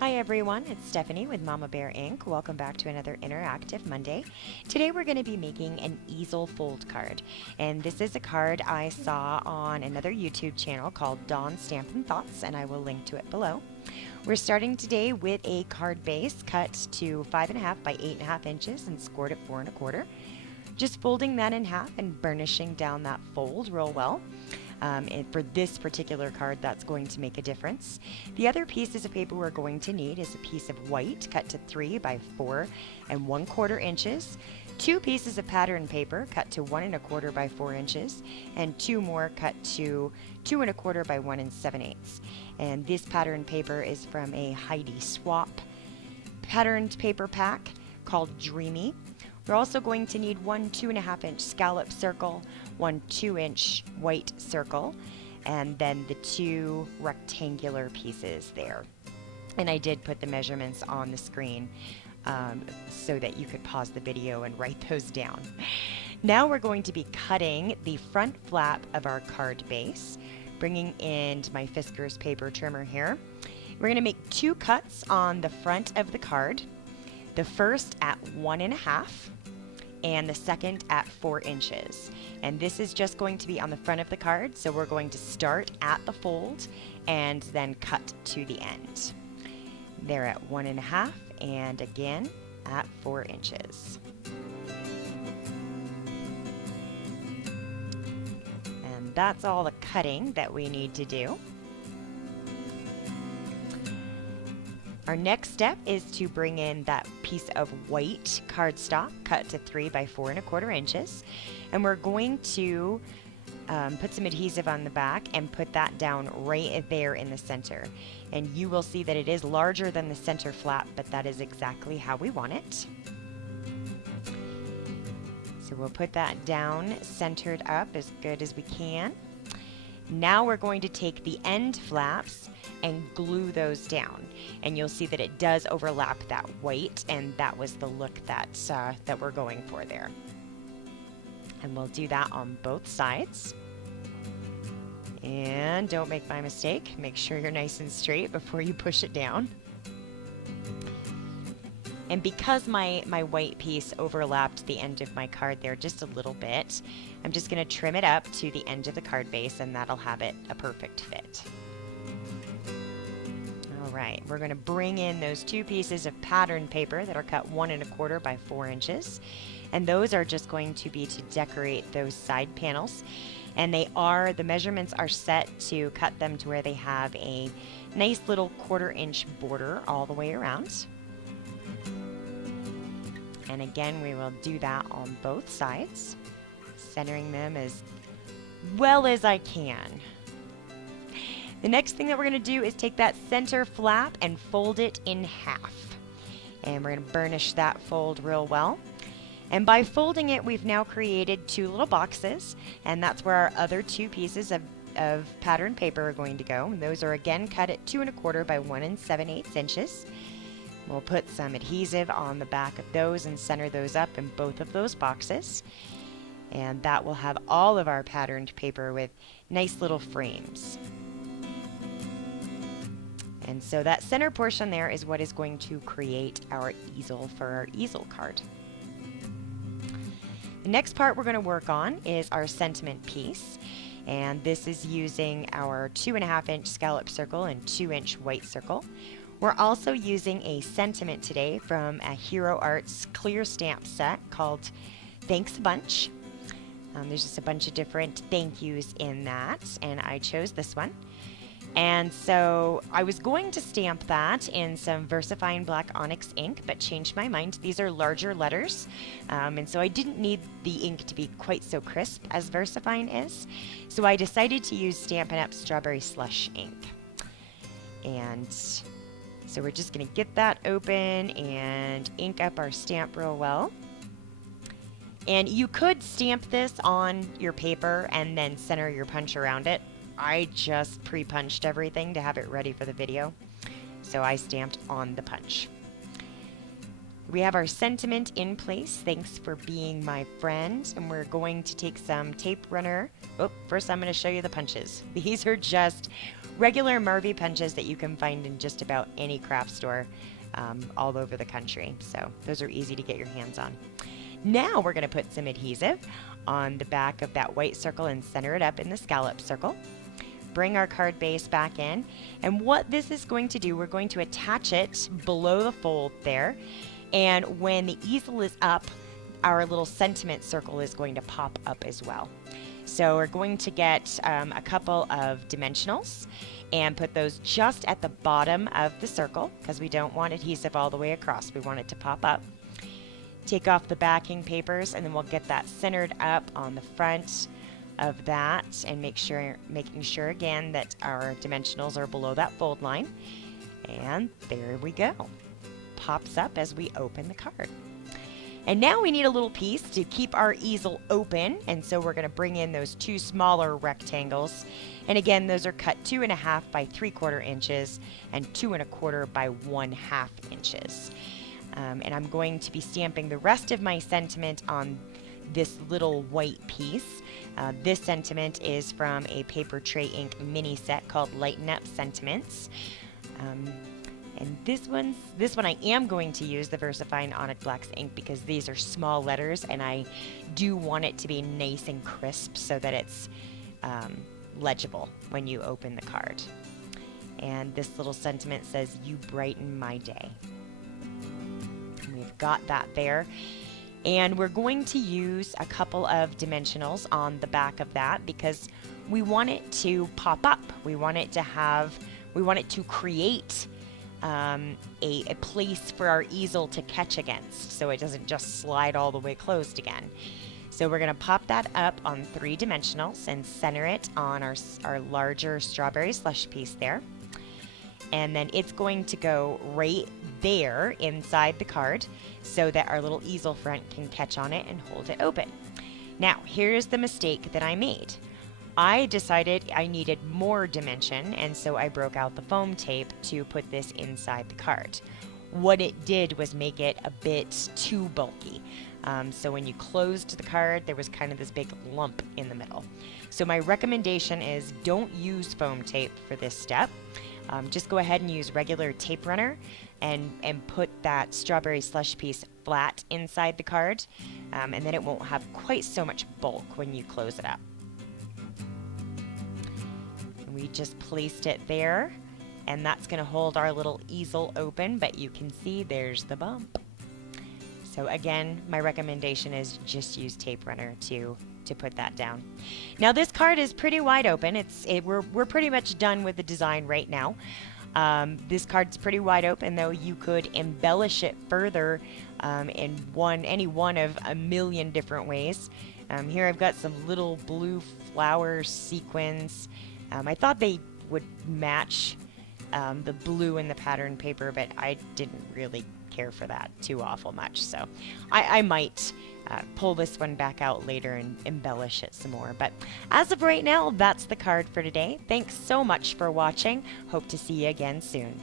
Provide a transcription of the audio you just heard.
Hi everyone, it's Stephanie with Mama Bear Inc. Welcome back to another Interactive Monday. Today we're going to be making an easel fold card. And this is a card I saw on another YouTube channel called Dawn Stampin' Thoughts, and I will link to it below. We're starting today with a card base cut to 5.5 by 8.5 inches and scored at 4 1/4. Just folding that in half and burnishing down that fold real well. And for this particular card, that's going to make a difference. The other pieces of paper we're going to need is a piece of white cut to 3 by 4 1/4 inches, 2 pieces of pattern paper cut to 1 1/4 by 4 inches, and 2 more cut to 2 1/4 by 1 7/8. And this pattern paper is from a Heidi Swap patterned paper pack called Dreamy. We're also going to need one 2.5 inch scallop circle, one 2-inch white circle, and then the 2 rectangular pieces there. And I did put the measurements on the screen so that you could pause the video and write those down. Now we're going to be cutting the front flap of our card base, bringing in my Fiskars paper trimmer here. We're going to make 2 cuts on the front of the card. The first at 1.5 and the second at 4 inches. And this is just going to be on the front of the card, so we're going to start at the fold and then cut to the end. They're at 1.5 and again at 4 inches. And that's all the cutting that we need to do. Our next step is to bring in that piece of white cardstock cut to 3 by 4 1/4 inches, and we're going to put some adhesive on the back and put that down right there in the center. And you will see that it is larger than the center flap, but that is exactly how we want it. So we'll put that down centered up as good as we can. Now we're going to take the end flaps and glue those down, and you'll see that it does overlap that white, and that was the look that we're going for there. And we'll do that on both sides. And don't make my mistake, make sure you're nice and straight before you push it down. And because my white piece overlapped the end of my card there just a little bit, I'm just going to trim it up to the end of the card base, and that'll have it a perfect fit. All right, we're going to bring in those 2 pieces of pattern paper that are cut 1 1/4 by 4 inches. And those are just going to be to decorate those side panels. And the measurements are set to cut them to where they have a nice little 1/4 inch border all the way around. And again, we will do that on both sides, centering them as well as I can. The next thing that we're going to do is take that center flap and fold it in half. And we're going to burnish that fold real well. And by folding it, we've now created 2 little boxes, and that's where our other 2 pieces of pattern paper are going to go. And those are again cut at 2 1/4 by 1 7/8 inches. We'll put some adhesive on the back of those and center those up in both of those boxes. And that will have all of our patterned paper with nice little frames. And so that center portion there is what is going to create our easel for our easel card. The next part we're going to work on is our sentiment piece. And this is using our 2.5 inch scallop circle and 2-inch white circle. We're also using a sentiment today from a Hero Arts clear stamp set called Thanks a Bunch. There's just a bunch of different thank yous in that, and I chose this one. And so I was going to stamp that in some VersaFine Black Onyx ink, but changed my mind. These are larger letters, and so I didn't need the ink to be quite so crisp as VersaFine is. So I decided to use Stampin' Up! Strawberry Slush ink. And so we're just going to get that open and ink up our stamp real well. And you could stamp this on your paper and then center your punch around it. I just pre-punched everything to have it ready for the video, so I stamped on the punch. We have our sentiment in place. Thanks for being my friend. And we're going to take some tape runner. Oh, first I'm going to show you the punches. These are just regular Marvy punches that you can find in just about any craft store all over the country. So those are easy to get your hands on. Now we're going to put some adhesive on the back of that white circle and center it up in the scallop circle. Bring our card base back in. And what this is going to do, we're going to attach it below the fold there. And when the easel is up, our little sentiment circle is going to pop up as well. So we're going to get a couple of dimensionals and put those just at the bottom of the circle because we don't want adhesive all the way across. We want it to pop up. Take off the backing papers and then we'll get that centered up on the front of that and making sure again that our dimensionals are below that fold line. And there we go. Pops up as we open the card. And now we need a little piece to keep our easel open, and so we're going to bring in those two smaller rectangles. And again, those are cut 2.5 by 3/4 inches and 2.25 by 1/2 inches. And I'm going to be stamping the rest of my sentiment on this little white piece. This sentiment is from a paper tray ink mini set called Lighten Up Sentiments. And this one I am going to use the VersaFine Onyx Blacks ink because these are small letters and I do want it to be nice and crisp so that it's legible when you open the card. And this little sentiment says, "You brighten my day." And we've got that there. And we're going to use a couple of dimensionals on the back of that because we want it to pop up. We want it to create a place for our easel to catch against so it doesn't just slide all the way closed again. So we're going to pop that up on 3 dimensionals and center it on our larger strawberry slush piece there. And then it's going to go right there inside the card so that our little easel front can catch on it and hold it open. Now, here's the mistake that I made. I decided I needed more dimension, and so I broke out the foam tape to put this inside the card. What it did was make it a bit too bulky. So when you closed the card, there was kind of this big lump in the middle. So my recommendation is don't use foam tape for this step. Just go ahead and use regular tape runner and put that strawberry slush piece flat inside the card, and then it won't have quite so much bulk when you close it up. We just placed it there, and that's going to hold our little easel open, but you can see there's the bump. So again, my recommendation is just use tape runner to put that down. Now this card is pretty wide open. We're pretty much done with the design right now. This card's pretty wide open, though you could embellish it further in any one of a million different ways. Here I've got some little blue flower sequins. I thought they would match the blue in the pattern paper, but I didn't really care for that too awful much. So I might pull this one back out later and embellish it some more. But as of right now, that's the card for today. Thanks so much for watching. Hope to see you again soon.